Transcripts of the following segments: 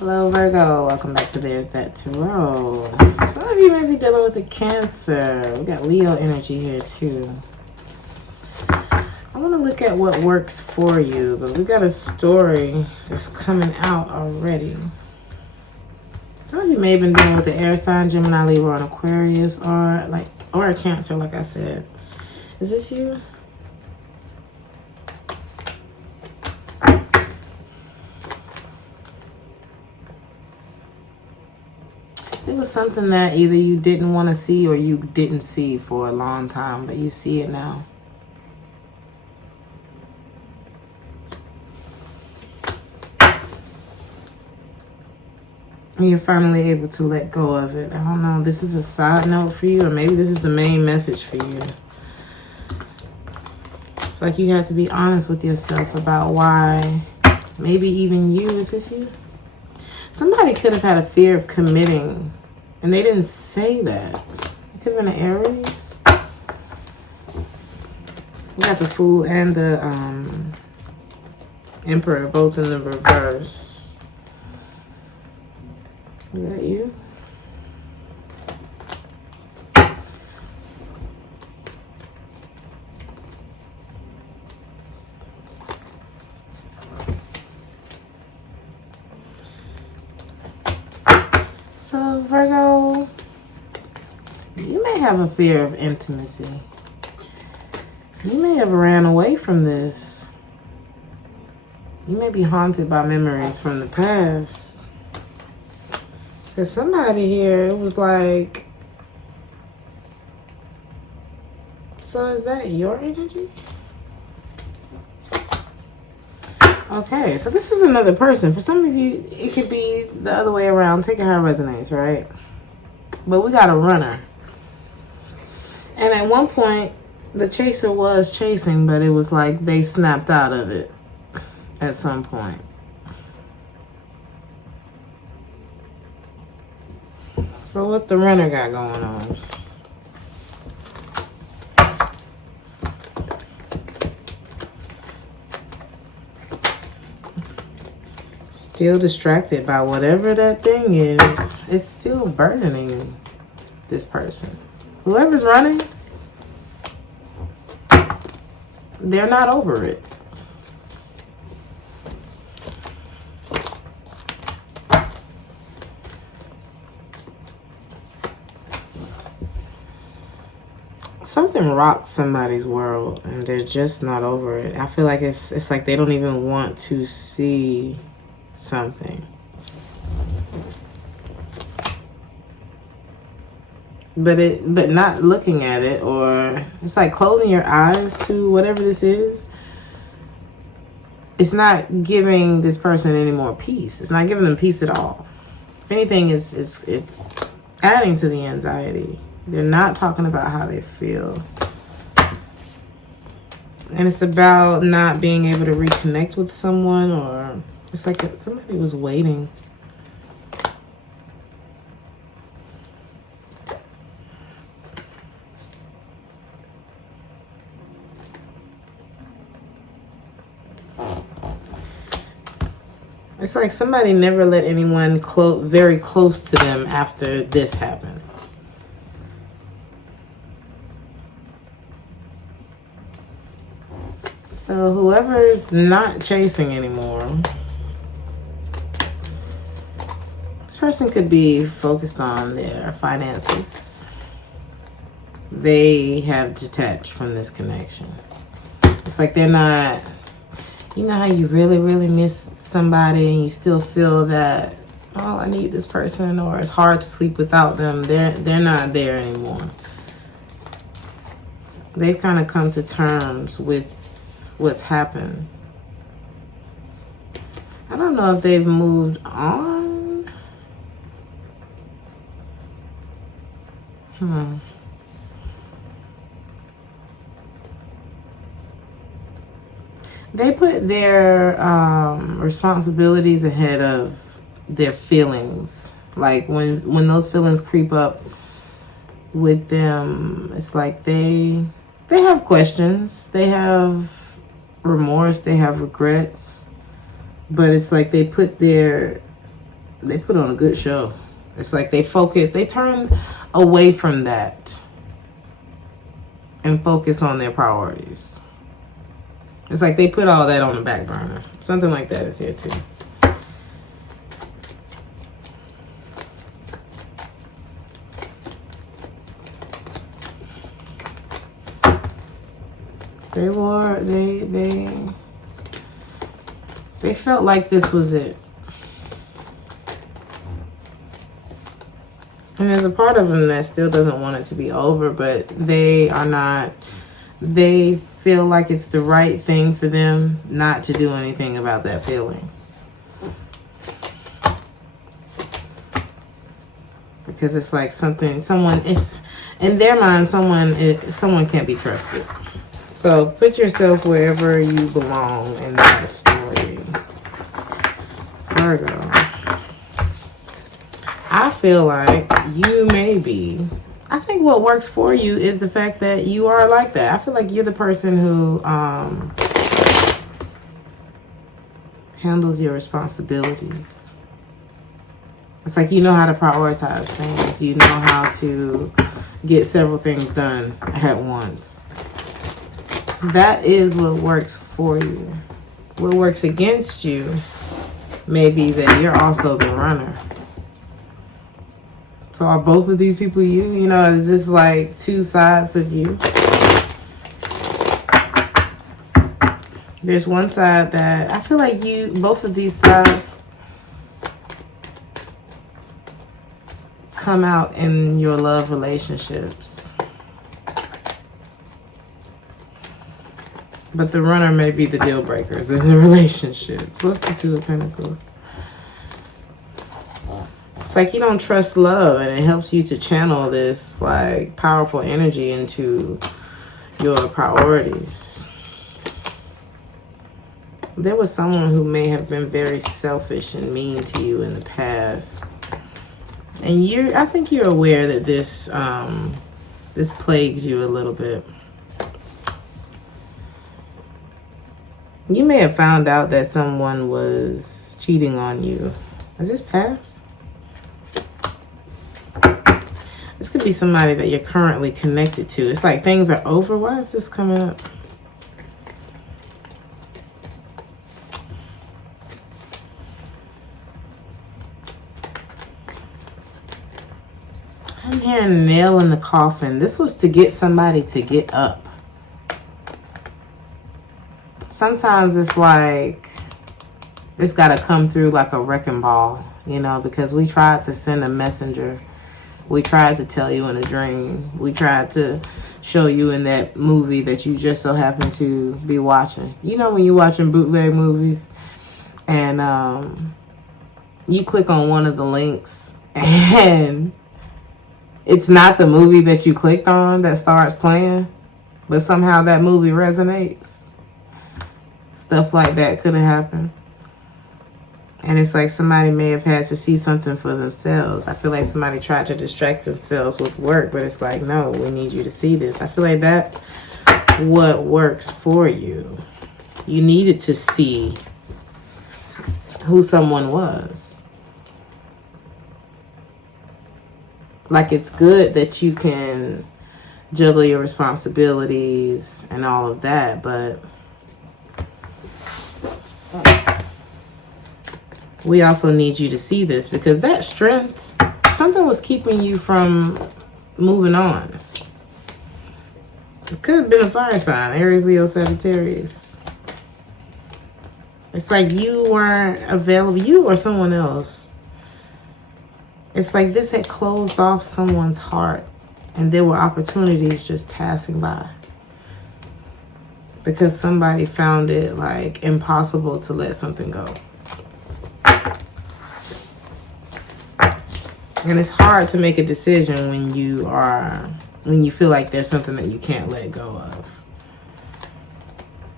Hello Virgo, welcome back to Theresthattarot. Some of you may be dealing with a Cancer. We got Leo energy here too. I want to look at what works for you, but we got a story that's coming out already. Some of you may have been dealing with an air sign, Gemini, Libra, and Aquarius, or a Cancer, like I said. Is this you? It was something that either you didn't want to see or you didn't see for a long time, but you see it now. You're finally able to let go of it. I don't know, this is a side note for you, or maybe this is the main message for you. It's like you had to be honest with yourself about why, maybe even you, is this you? Somebody could have had a fear of committing, and they didn't say that. It could have been an Aries. We got the Fool and the Emperor both in the reverse. Is that you? So Virgo, you may have a fear of intimacy. You may have ran away from this. You may be haunted by memories from the past. Because somebody here, it was like, so is that your energy? Okay, so this is another person. For some of you, it could be the other way around. Take it how it resonates, right? But we got a runner. And at one point, the chaser was chasing, but it was like they snapped out of it at some point. So what's the runner got going on? Still distracted by whatever that thing is. It's still burdening this person. Whoever's running, they're not over it. Something rocked somebody's world and they're just not over it. I feel like it's like they don't even want to see something. But not looking at it, or it's like closing your eyes to whatever this is. It's not giving this person any more peace. It's not giving them peace at all. If anything, it's adding to the anxiety. They're not talking about how they feel. And it's about not being able to reconnect with someone, or it's like somebody was waiting. It's like somebody never let anyone very close to them after this happened. So whoever's not chasing anymore, this person could be focused on their finances. They have detached from this connection. It's like they're not, you know how you really, really miss somebody and you still feel that, oh, I need this person, or it's hard to sleep without them. They're not there anymore. They've kind of come to terms with what's happened. I don't know if they've moved on. They put their responsibilities ahead of their feelings. Like when those feelings creep up with them, it's like they have questions. They have remorse, they have regrets, but it's like they put their they put on a good show. It's like they turn away from that and focus on their priorities. It's like they put all that on the back burner. Something like that is here too. They felt like this was it. And there's a part of them that still doesn't want it to be over, but they feel like it's the right thing for them not to do anything about that feeling. Because it's like someone is, in their mind, someone can't be trusted. So put yourself wherever you belong in that story. Virgo. I feel like you may be. I think what works for you is the fact that you are like that. I feel like you're the person who handles your responsibilities. It's like you know how to prioritize things. You know how to get several things done at once. That is what works for you. What works against you may be that you're also the runner. So are both of these people you? You know, is this like two sides of you? There's one side that I feel like both of these sides come out in your love relationships. But the runner may be the deal breakers in the relationships. What's the Two of Pentacles? It's like you don't trust love, and it helps you to channel this like powerful energy into your priorities. There was someone who may have been very selfish and mean to you in the past. And I think you're aware that this plagues you a little bit. You may have found out that someone was cheating on you. Is this past? This could be somebody that you're currently connected to. It's like things are over. Why is this coming up? I'm hearing a nail in the coffin. This was to get somebody to get up. Sometimes it's like it's got to come through like a wrecking ball, you know, because we tried to send a messenger. We tried to tell you in a dream. We tried to show you in that movie that you just so happen to be watching. You know when you're watching bootleg movies and you click on one of the links and it's not the movie that you clicked on that starts playing, but somehow that movie resonates. Stuff like that could have happened. And it's like somebody may have had to see something for themselves. I feel like somebody tried to distract themselves with work, but it's like, no, we need you to see this. I feel like that's what works for you. You needed to see who someone was. Like, it's good that you can juggle your responsibilities and all of that, but we also need you to see this because that strength, something was keeping you from moving on. It could have been a fire sign, Aries, Leo, Sagittarius. It's like you weren't available, you or someone else. It's like this had closed off someone's heart and there were opportunities just passing by. Because somebody found it like impossible to let something go. And it's hard to make a decision when you feel like there's something that you can't let go of.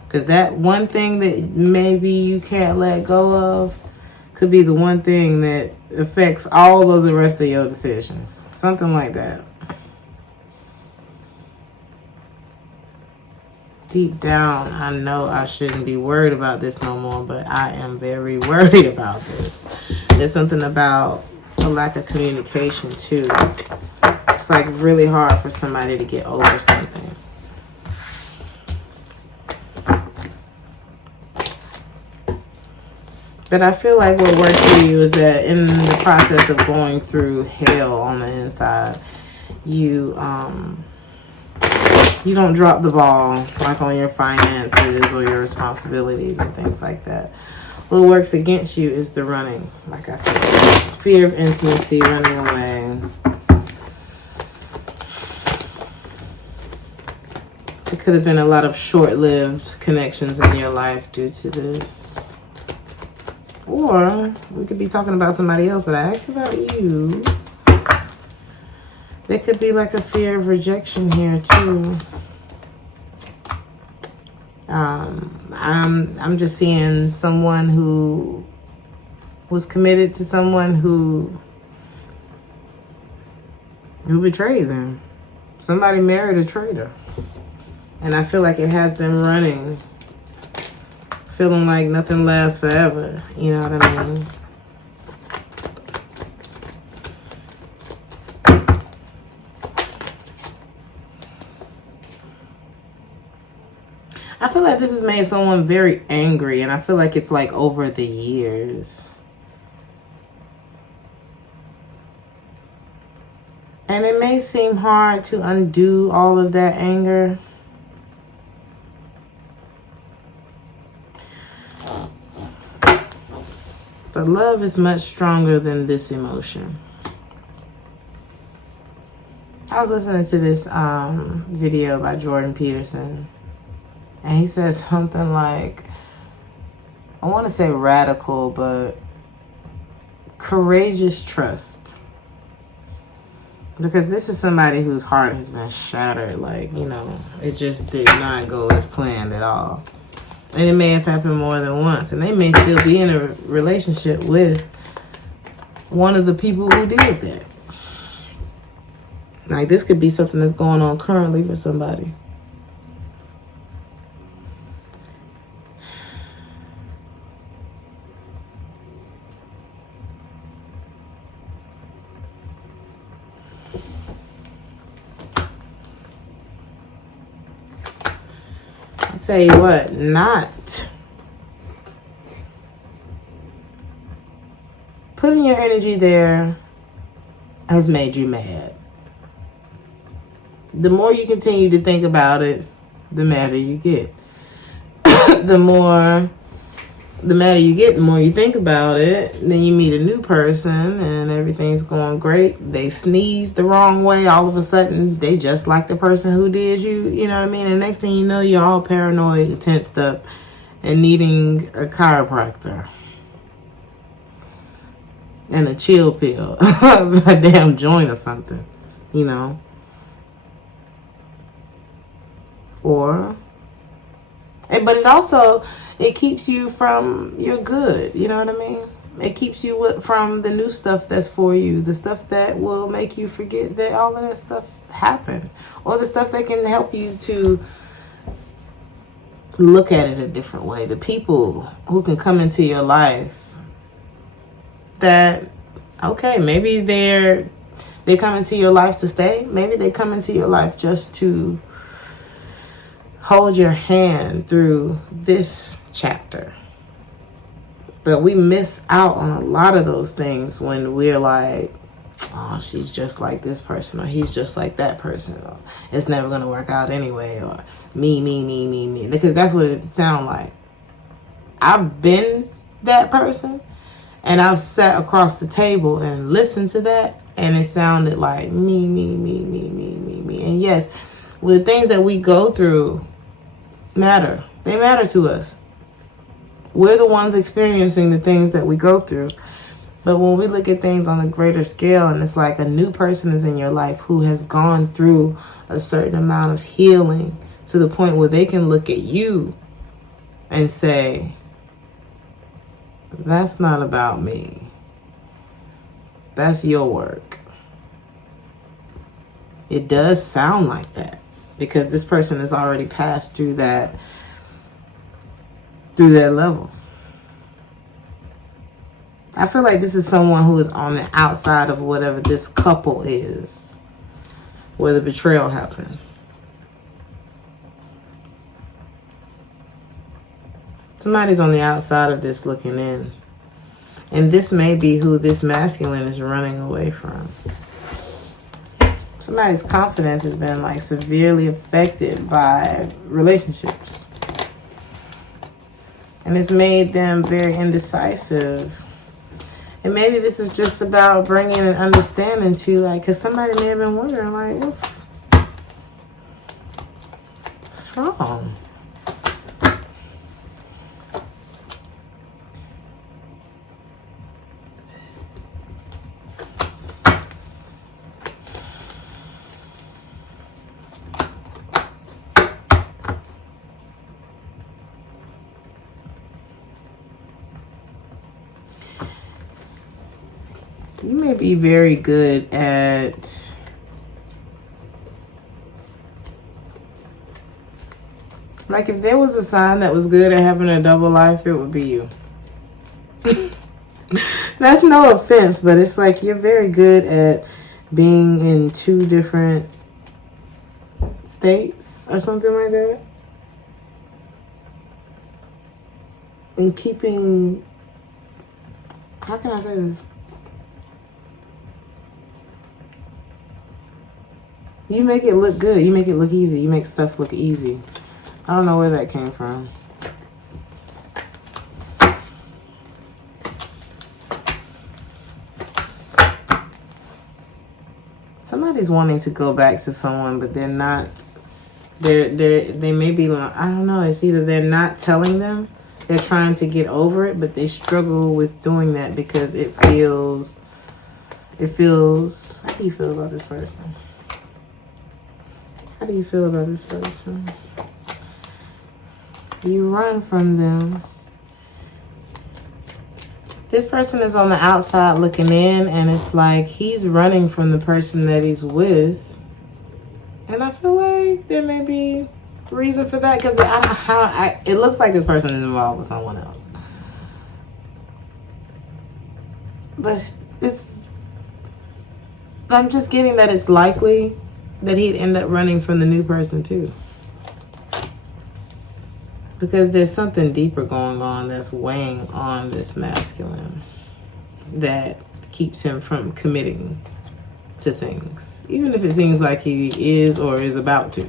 Because that one thing that maybe you can't let go of could be the one thing that affects all of the rest of your decisions. Something like that. Deep down, I know I shouldn't be worried about this no more, but I am very worried about this. There's something about a lack of communication too. It's like really hard for somebody to get over something. But I feel like what works for you is that in the process of going through hell on the inside, you don't drop the ball like on your finances or your responsibilities and things like that. What works against you is the running, like I said. Fear of intimacy, running away. It could have been a lot of short-lived connections in your life due to this. Or we could be talking about somebody else, but I asked about you. There could be like a fear of rejection here too. I'm just seeing someone who was committed to someone who betrayed them. Somebody married a traitor. And I feel like it has them running, feeling like nothing lasts forever. You know what I mean? I feel like this has made someone very angry, and I feel like it's like over the years. And it may seem hard to undo all of that anger. But love is much stronger than this emotion. I was listening to this video by Jordan Peterson. And he says something like, I want to say radical, but courageous trust. Because this is somebody whose heart has been shattered. Like, you know, it just did not go as planned at all. And it may have happened more than once. And they may still be in a relationship with one of the people who did that. Like, this could be something that's going on currently for somebody. Tell you what, not putting your energy there has made you mad. The more you continue to think about it, the madder you get. The madder you get, the more you think about it. Then you meet a new person and everything's going great. They sneeze the wrong way. All of a sudden, they just like the person who did you. You know what I mean? And next thing you know, you're all paranoid and tensed up and needing a chiropractor. And a chill pill. A damn joint or something. You know? But it also, it keeps you from your good. You know what I mean? It keeps you from the new stuff that's for you. The stuff that will make you forget that all of that stuff happened. Or the stuff that can help you to look at it a different way. The people who can come into your life that, okay, maybe they come into your life to stay. Maybe they come into your life just to hold your hand through this chapter. But we miss out on a lot of those things when we're like, oh, she's just like this person, or he's just like that person, or it's never going to work out anyway, or me. Because that's what it sounds like. I've been that person, and I've sat across the table and listened to that, and it sounded like me. And yes, the things that we go through matter. They matter to us. We're the ones experiencing the things that we go through. But when we look at things on a greater scale, and it's like a new person is in your life who has gone through a certain amount of healing to the point where they can look at you and say, that's not about me. That's your work. It does sound like that because this person has already passed through that level. I feel like this is someone who is on the outside of whatever this couple is, where the betrayal happened. Somebody's on the outside of this looking in. And this may be who this masculine is running away from. Somebody's confidence has been like severely affected by relationships. And it's made them very indecisive. And maybe this is just about bringing an understanding to, like, because somebody may have been wondering, like, what's wrong? You may be very good at like, if there was a sign that was good at having a double life, it would be you. That's no offense, but it's like you're very good at being in two different states or something like that. And keeping, how can I say this? You make it look good. You make it look easy. You make stuff look easy. I don't know where that came from. Somebody's wanting to go back to someone, but they're not. They may be, I don't know. It's either they're not telling them. They're trying to get over it, but they struggle with doing that because it feels, how do you feel about this person? How do you feel about this person? You run from them. This person is on the outside looking in, and it's like he's running from the person that he's with. And I feel like there may be reason for that, because it looks like this person is involved with someone else. But I'm just getting that it's likely that he'd end up running from the new person too. Because there's something deeper going on that's weighing on this masculine that keeps him from committing to things. Even if it seems like he is or is about to.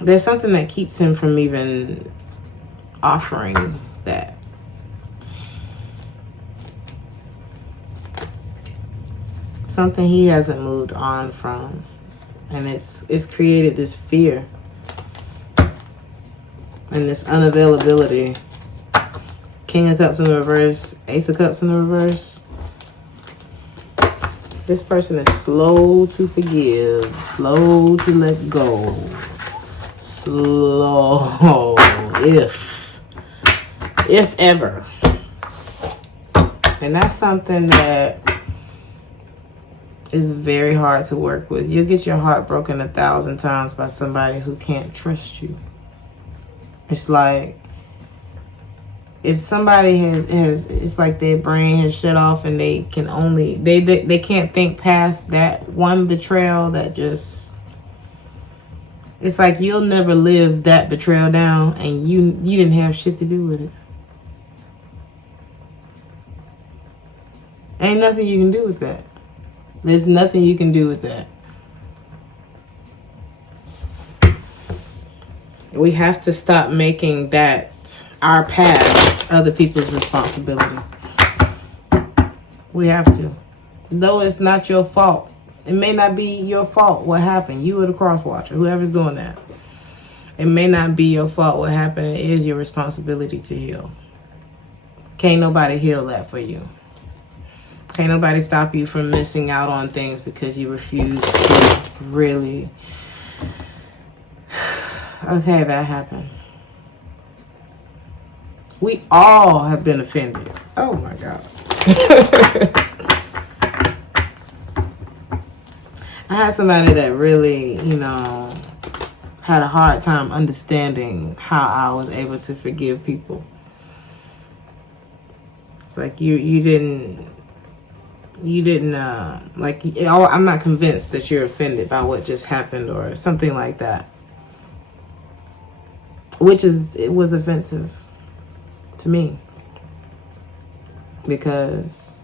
There's something that keeps him from even offering that. Something he hasn't moved on from. And it's created this fear and this unavailability. King of Cups in the reverse, Ace of Cups in the reverse. This person is slow to forgive, slow to let go. Slow, if ever. And that's something that is very hard to work with. You'll get your heart broken 1,000 times by somebody who can't trust you. It's like if somebody has it's like their brain has shut off and they can only they can't think past that one betrayal that just, it's like you'll never live that betrayal down, and you didn't have shit to do with it. Ain't nothing you can do with that. There's nothing you can do with that. We have to stop making that our past other people's responsibility. We have to. Though it's not your fault. It may not be your fault what happened. You were the cross watcher, whoever's doing that. It may not be your fault what happened. It is your responsibility to heal. Can't nobody heal that for you. Can't nobody stop you from missing out on things because you refuse to really. Okay, that happened. We all have been offended. Oh my God. I had somebody that really, had a hard time understanding how I was able to forgive people. It's like you didn't like, I'm not convinced that you're offended by what just happened or something like that. It was offensive to me. Because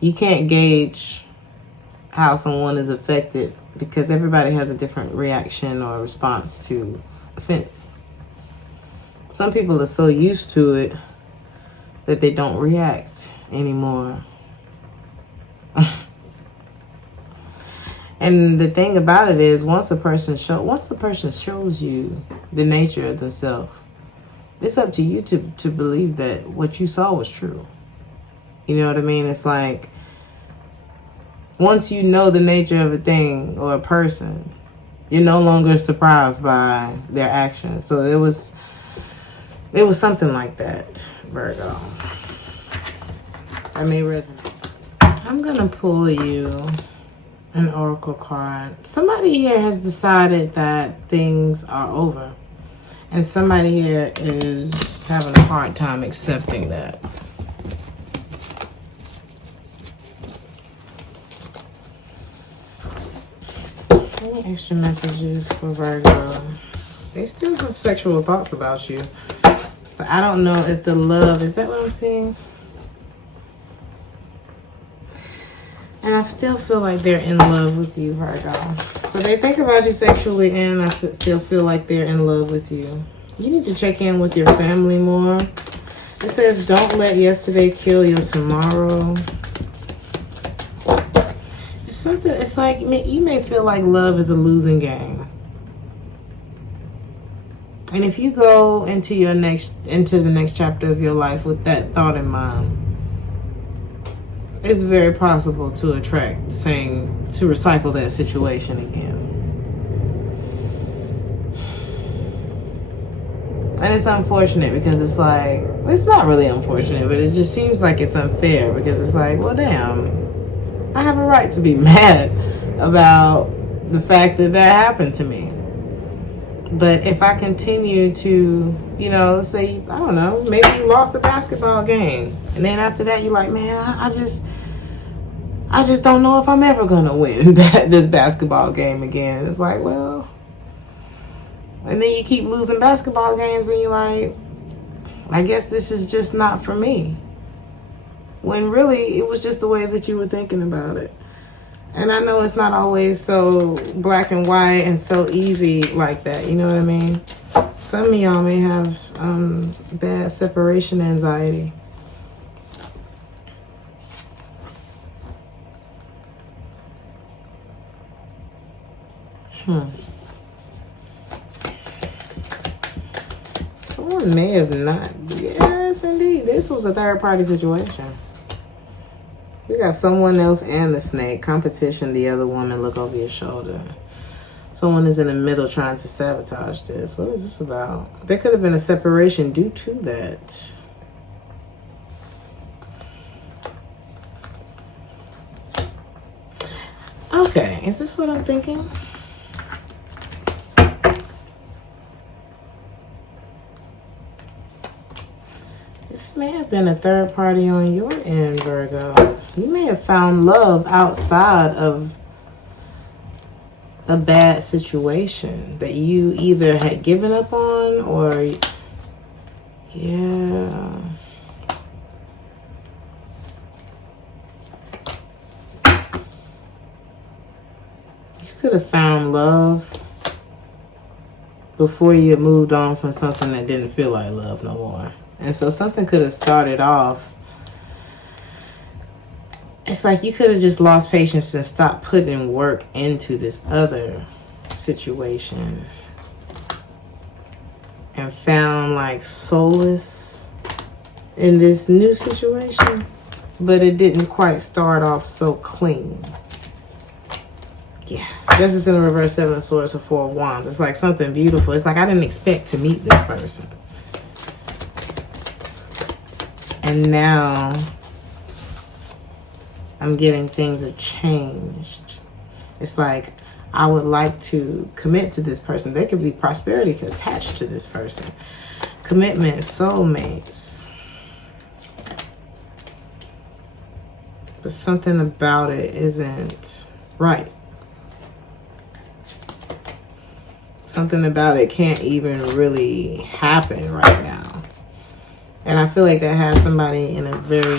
you can't gauge how someone is affected because everybody has a different reaction or response to offense. Some people are so used to it that they don't react anymore. And the thing about it is, once a person shows you the nature of themselves, it's up to you to believe that what you saw was true. You know what I mean? It's like, once you know the nature of a thing or a person, you're no longer surprised by their actions. So it was something like that, Virgo. I may resonate. I'm gonna pull you an oracle card. Somebody here has decided that things are over, and somebody here is having a hard time accepting that. Any extra messages for Virgo? They still have sexual thoughts about you, but I don't know if the love, is that what I'm seeing? And I still feel like they're in love with you, Virgo. So they think about you sexually, and I still feel like they're in love with you. You need to check in with your family more. It says, don't let yesterday kill your tomorrow. It's like you may feel like love is a losing game. And if you go into the next chapter of your life with that thought in mind, it's very possible to recycle that situation again. And it's unfortunate because it's like, it's not really unfortunate, but it just seems like it's unfair because it's like, well, damn, I have a right to be mad about the fact that happened to me. But if I continue to, let's say, I don't know, maybe you lost a basketball game. And then after that, you're like, man, I just don't know if I'm ever going to win this basketball game again. And it's like, well, and then you keep losing basketball games and you're like, I guess this is just not for me. When really, it was just the way that you were thinking about it. And I know it's not always so black and white and so easy like that. You know what I mean? Some of y'all may have bad separation anxiety. Someone may have not. Yes, indeed. This was a third-party situation. We got someone else and the snake. Competition, the other woman, look over your shoulder. Someone is in the middle trying to sabotage this. What is this about? There could have been a separation due to that. Okay, is this what I'm thinking? This may have been a third party on your end, Virgo. You may have found love outside of a bad situation that you either had given up on or, yeah. You could have found love before you moved on from something that didn't feel like love no more. And so something could have started off. It's like you could have just lost patience and stopped putting work into this other situation and found like solace in this new situation, but it didn't quite start off so clean. Yeah, Justice in the reverse, Seven of Swords, or Four of Wands. It's like something beautiful. It's like I didn't expect to meet this person. And now I'm getting things have changed. It's like I would like to commit to this person. There could be prosperity attached to this person. Commitment, soulmates. but something about it isn't right. Something about it can't even really happen right now. And I feel like that has somebody in a very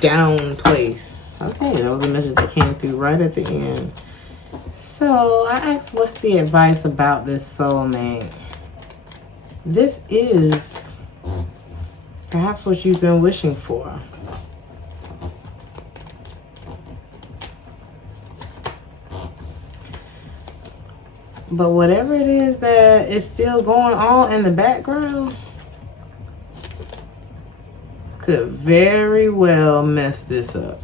down place. Okay, that was a message that came through right at the end. So I asked, what's the advice about this soulmate? This is perhaps what you've been wishing for. But whatever it is that is still going on in the background could very well mess this up.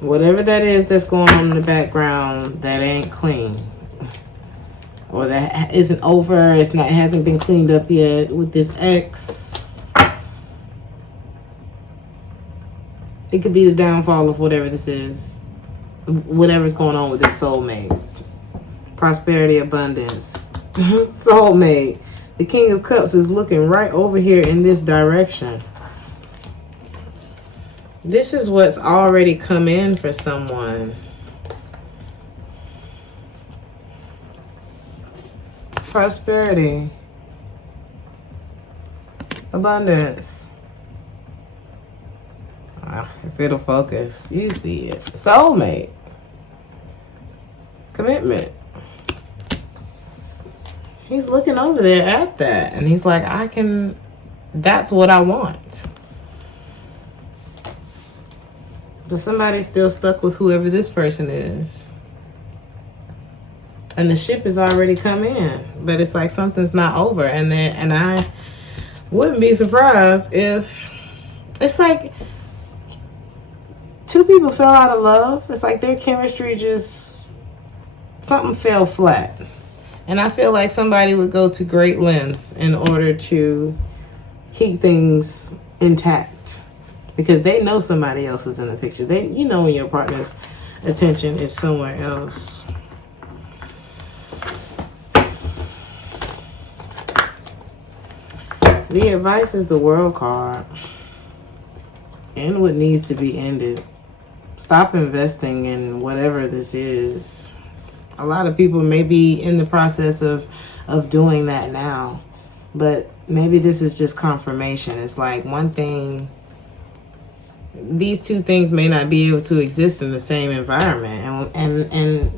Whatever that is that's going on in the background that ain't clean, or that isn't over, it hasn't been cleaned up yet with this ex. It could be the downfall of whatever this is, whatever's going on with this soulmate. Prosperity, abundance, soulmate. The King of Cups is looking right over here in this direction. This is what's already come in for someone. Prosperity. Abundance. If it'll focus, you see it. Soulmate. Commitment. He's looking over there at that. And he's like, that's what I want. But somebody's still stuck with whoever this person is. And the ship has already come in. But it's like something's not over. And I wouldn't be surprised if... It's like two people fell out of love. It's like their chemistry just... Something fell flat. And I feel like somebody would go to great lengths in order to keep things intact. Because they know somebody else is in the picture. You know when your partner's attention is somewhere else. The advice is the World card. End what needs to be ended. Stop investing in whatever this is. A lot of people may be in the process of doing that now. But maybe this is just confirmation. It's like one thing... These two things may not be able to exist in the same environment,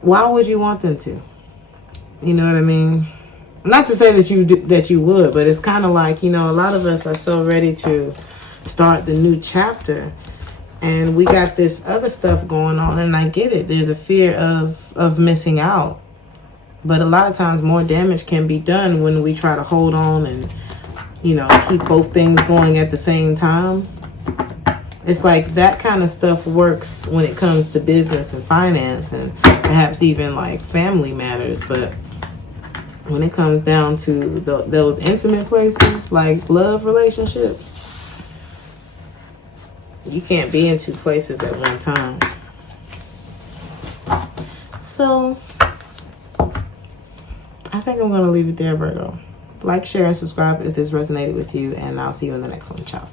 why would you want them to? You know what I mean? Not to say that you would, but it's kind of like, a lot of us are so ready to start the new chapter, and we got this other stuff going on, and I get it. There's a fear of missing out, but a lot of times more damage can be done when we try to hold on and keep both things going at the same time. It's like that kind of stuff works when it comes to business and finance and perhaps even like family matters. But when it comes down to those intimate places like love relationships, you can't be in two places at one time. So I think I'm going to leave it there, Virgo. Like, share, and subscribe if this resonated with you, and I'll see you in the next one. Ciao.